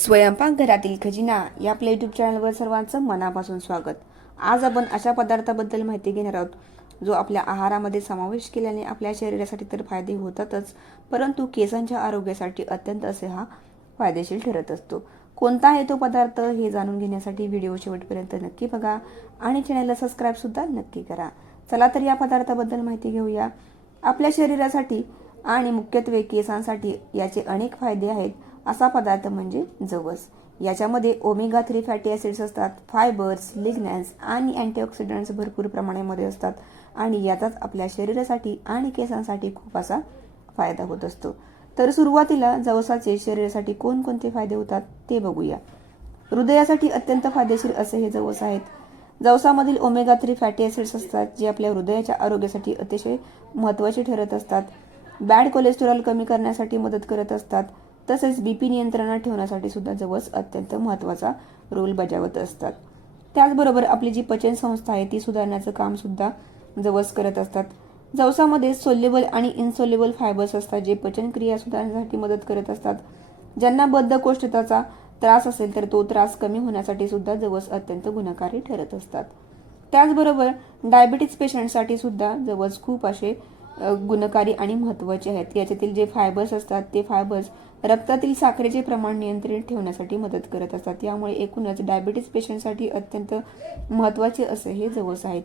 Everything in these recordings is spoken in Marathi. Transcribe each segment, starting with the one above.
स्वयंपाकघरातील खजिना या आपल्या यूट्यूब चॅनलवर सर्वांचं मनापासून स्वागत. आज आपण अशा पदार्थाबद्दल माहिती घेणार आहोत जो आपल्या आहारामध्ये समावेश केल्याने आपल्या शरीरासाठी तर फायदे होतातच, परंतु केसांच्या आरोग्यासाठी अत्यंत असे हा फायदेशीर ठरत असतो. कोणता आहे तो पदार्थ हे जाणून घेण्यासाठी व्हिडिओ शेवटपर्यंत नक्की बघा आणि चॅनलला सबस्क्राईब सुद्धा नक्की करा. चला तर या पदार्थाबद्दल माहिती घेऊया. आपल्या शरीरासाठी आणि मुख्यत्वे केसांसाठी याचे अनेक फायदे आहेत असा पदार्थ म्हणजे जवस. याच्यामध्ये ओमेगा 3 फॅटी ॲसिड्स असतात, फायबर्स, लिग्नन्स आणि अँटीऑक्सिडंट्स भरपूर प्रमाणामध्ये असतात आणि याचाच आपल्या शरीरासाठी आणि केसांसाठी खूप असा फायदा होत असतो. तर सुरुवातीला जवसाचे शरीरासाठी कोणकोणते फायदे होतात ते बघूया. हृदयासाठी अत्यंत फायदेशीर असे हे जवस आहेत. जवसामधील ओमेगा 3 फॅटी ॲसिड्स असतात जे आपल्या हृदयाच्या आरोग्यासाठी अतिशय महत्त्वाचे ठरत असतात. बॅड कोलेस्टेरॉल कमी करण्यासाठी मदत करत असतात. तसेच बीपी नियंत्रणात ठेवण्यासाठी सुद्धा जवस अत्यंत महत्त्वाचा रोल बजावत असतात. त्याचबरोबर आपली जी पचन संस्था आहे ती सुधारण्याचं काम सुद्धा जवस करत असतात. जवसामध्ये सोल्युबल आणि इनसोल्युबल फायबर्स असतात जे पचनक्रिया सुधारण्यासाठी मदत करत असतात. ज्यांना बद्धकोष्ठताचा त्रास असेल तर तो त्रास कमी होण्यासाठी सुद्धा जवस अत्यंत गुणकारी ठरत असतात. त्याचबरोबर डायबिटीज पेशंटसाठी सुद्धा जवस खूप असे गुणकारी आणि महत्त्वाचे आहेत. याच्यातील जे फायबर्स असतात ते फायबर्स रक्तातील साखरेचे प्रमाण नियंत्रित ठेवण्यासाठी मदत करत असतात. त्यामुळे एकूणच डायबिटीज पेशंटसाठी अत्यंत महत्त्वाचे असे हे जवस आहेत.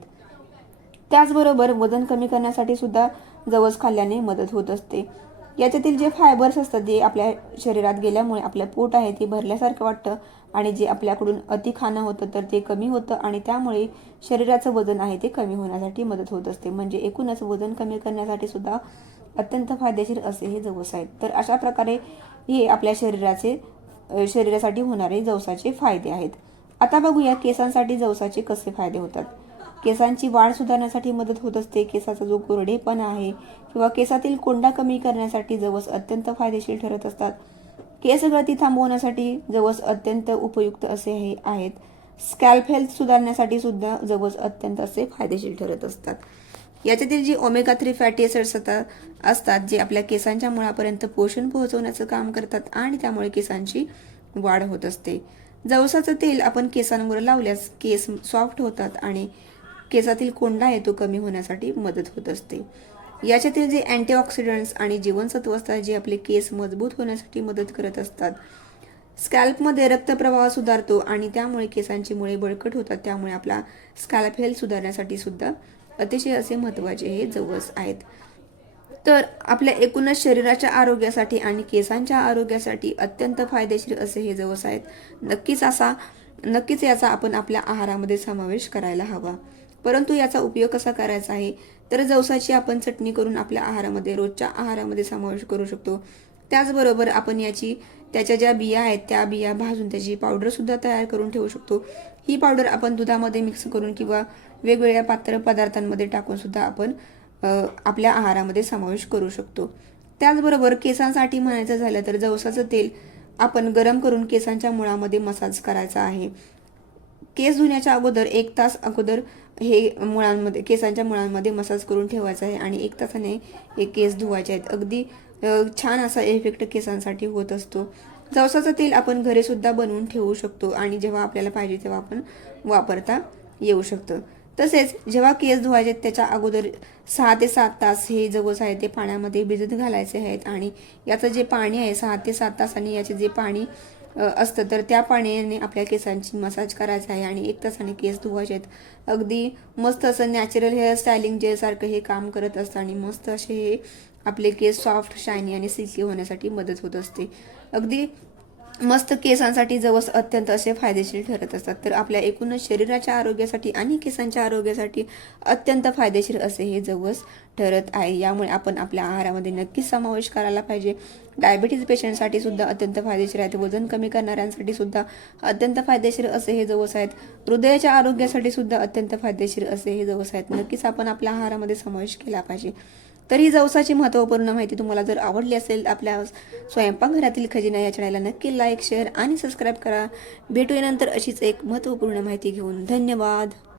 त्याचबरोबर वजन कमी करण्यासाठी सुद्धा जवस खाल्ल्याने मदत होत असते. याच्यातील जे फायबर्स असतात जे आपल्या शरीरात गेल्यामुळे आपलं पोट आहे ते भरल्यासारखं वाटतं आणि जे आपल्याकडून अति खाणं होतं तर ते कमी होतं आणि त्यामुळे शरीराचं वजन आहे ते कमी होण्यासाठी मदत होत असते. म्हणजे एकूणच वजन कमी करण्यासाठी सुद्धा अत्यंत फायदेशीर असे हे जवस आहेत. तर अशा प्रकारे हे आपल्या शरीरासाठी होणारे जवसाचे फायदे आहेत. आता बघूया केसांसाठी जवसाचे कसे फायदे होतात. केसांची वाढ सुधारण्यासाठी मदत होत असते. केसाचा जो कोरडेपणा आहे किंवा केसातील कोंडा कमी करण्यासाठी जवस अत्यंत फायदेशीर ठरत असतात. केस गळती थांबवण्यासाठी जवस अत्यंत उपयुक्त असे आहेत. स्कॅल्प हेल्थ सुधारण्यासाठी सुद्धा जवस अत्यंत असे फायदेशीर ठरत असतात. याच्यातील जी ओमेगा 3 फॅटी ॲसिड्स असतात जे आपल्या केसांच्या मुळापर्यंत पोषण पोहोचवण्याचं काम करतात आणि त्यामुळे केसांची वाढ होत असते. जवसाचं तेल आपण केसांवर लावल्यास केस सॉफ्ट होतात आणि केसातील कोंडा आहे तो कमी होण्यासाठी मदत होत असते. याच्यातील जे अँटीऑक्सिडंट्स आणि जीवनसत्व असतात जे आपले केस मजबूत होण्यासाठी मदत करत असतात. स्कॅल्पमध्ये रक्तप्रवाह सुधारतो आणि त्यामुळे केसांची मुळे बळकट होतात. त्यामुळे आपला स्कॅल्प हेल्थ सुधारण्यासाठी सुद्धा अतिशय असे महत्त्वाचे हे जवस आहेत. तर आपल्या एकूणच शरीराच्या आरोग्यासाठी आणि केसांच्या आरोग्यासाठी अत्यंत फायदेशीर असे हे जवस आहेत. नक्कीच याचा आपण आपल्या आहारामध्ये समावेश करायला हवा. परंतु याचा उपयोग कसा करायचा आहे तर जवसाची आपण चटणी करून आपल्या आहारामध्ये रोजच्या आहारामध्ये समावेश करू शकतो. त्याचबरोबर आपण त्याच्या ज्या बिया आहेत त्या बिया भाजून त्याची पावडर सुद्धा तयार करून ठेवू शकतो. ही पावडर आपण दुधामध्ये मिक्स करून किंवा वेगवेगळ्या पात्र पदार्थांमध्ये टाकून सुद्धा आपण आपल्या आहारामध्ये समावेश करू शकतो. त्याचबरोबर केसांसाठी म्हणायचं झालं तर जवसाचं तेल आपण गरम करून केसांच्या मुळामध्ये मसाज करायचा आहे. केस धुण्याच्या अगोदर 1 तास अगोदर हे केसांच्या मुळांमध्ये मसाज करून ठेवायचं आहे आणि 1 तासाने हे केस धुवायचे आहेत. अगदी छान असा इफेक्ट केसांसाठी होत असतो. जवसाचं तेल आपण घरी सुद्धा बनवून ठेवू शकतो आणि जेव्हा आपल्याला पाहिजे तेव्हा आपण वापरता येऊ शकतं. तसेच जेव्हा केस धुवायचे त्याच्या अगोदर 6 ते 7 तास हे जवस आहे ते पाण्यामध्ये भिजत घालायचे आहेत आणि याचं जे पाणी आहे 6 ते 7 तासांनी याचे जे पाणी असतं तर त्या पाण्याने आपल्या केसांची मसाज करायची आहे आणि 1 तासाने केस धुवायचे आहेत. अगदी मस्त असं नॅचरल हेअर स्टायलिंग जेलसारखं हे काम करत असतं आणि मस्त असे हे आपले केस सॉफ्ट, शायनी आणि सिल्की होण्यासाठी मदत होत असते. अगदी मस्त केसांसाठी जवस अत्यंत असे फायदेशीर ठरत असतात. तर आपल्या एकूणच शरीराच्या आरोग्यासाठी आणि केसांच्या आरोग्यासाठी अत्यंत फायदेशीर असे हे जवस ठरत आहे. यामुळे आपण आपल्या आहारामध्ये नक्कीच समावेश करायला पाहिजे. डायबिटीज पेशंटसाठी सुद्धा अत्यंत फायदेशीर आहेत. वजन कमी करणाऱ्यांसाठी सुद्धा अत्यंत फायदेशीर असे हे जवस आहेत. हृदयाच्या आरोग्यासाठी सुद्धा अत्यंत फायदेशीर असे हे जवस आहेत. नक्कीच आपण आपल्या आहारामध्ये समावेश केला पाहिजे. तर ही जवसाची महत्त्वपूर्ण माहिती तुम्हाला जर आवडली असेल आपल्या स्वयंपाकघरातील खजिना या चॅनलला नक्की लाईक, शेअर आणि सबस्क्राईब करा. भेटूया नंतर अशीच एक महत्त्वपूर्ण माहिती घेऊन. धन्यवाद.